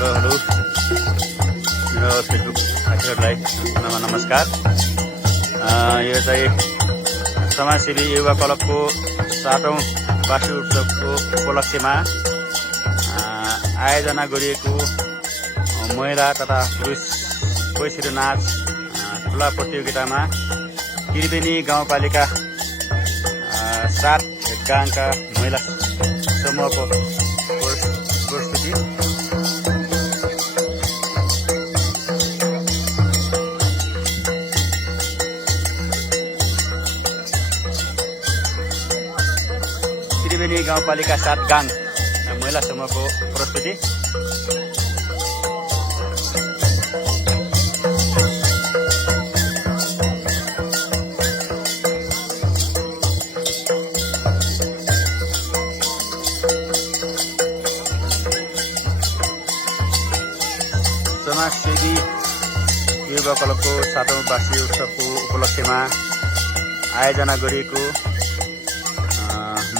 Hello hello मेरो Facebook साथीहरूलाई नमस्कार। यो चाहिँ समाजसेवी युवा क्लबको 7औं वार्षिक उत्सवको उपलक्ष्यमा आयोजना गरिएको महिला तथा पुरुष कोइसिरो नाच खुला प्रतियोगितामा त्रिवेणी गाउँपालिका 7 गाउँका महिला समूहको प्रस्तुति। त्रिवेणी गाउँपालिका 7 गाङ महिला समूहको प्रस्तुति। समाजसेवी युवा क्लबको 7औं वार्षिक उत्सवको उपलक्ष्यमा आयोजना गरिएको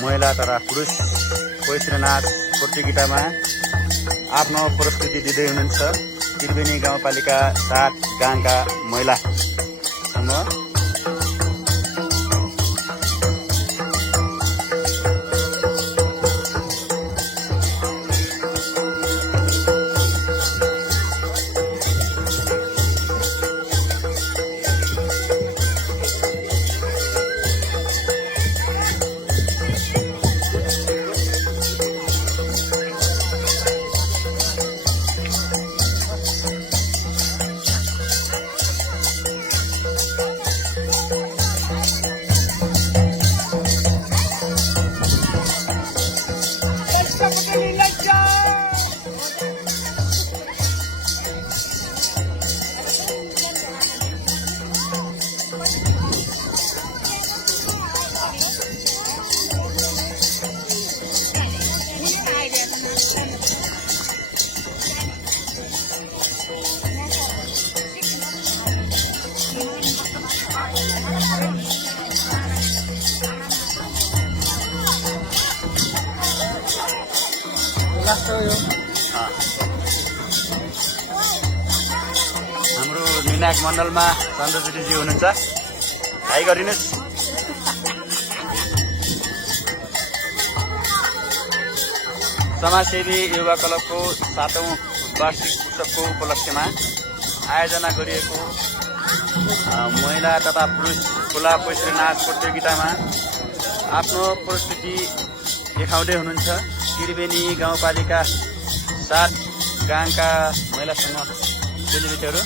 महिला तथा पुरुष कोइसिरो नाच प्रतियोगितामा आफ्नो प्रस्तुति दिँदै हुनुहुन्छ त्रिवेणी गाउँपालिका 7 गाउँका महिला समूह। हाम्रो निर्णायक मण्डलमा चन्द्रज्योतिजी हुनुहुन्छ, हाई गरिनुहोस्। समाजसेवी युवा क्लबको 7औं वार्षिक उत्सवको उपलक्ष्यमा आयोजना गरिएको महिला तथा पुरुष खुला कोइसिरो नाच प्रतियोगितामा आफ्नो प्रस्तुति देखाउँदै हुनुहुन्छ त्रिवेणी गाउँपालिका 7 गाउँका महिला समूह चेलीबेटीहरू।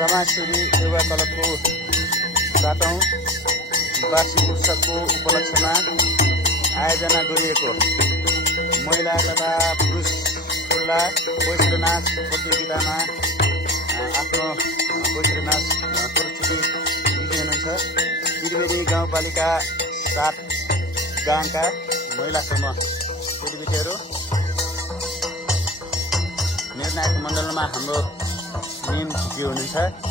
समाजसेवी युवा क्लबको 7औं वार्षिक उत्सवको उपलक्ष्यमा आयोजना गरिएको महिला तथा पुरुष खुल्ला कोइसिरो नाच प्रतियोगितामा आफ्नो कोइसिरो नाच प्रस्तुति दिँदै हुनुहुन्छ त्रिवेणी गाउँपालिका 7 गाउँका महिला समूह चेलीबेटीहरू। निर्णायक मण्डलमा हाम्रो निमजी हुनुहुन्छ।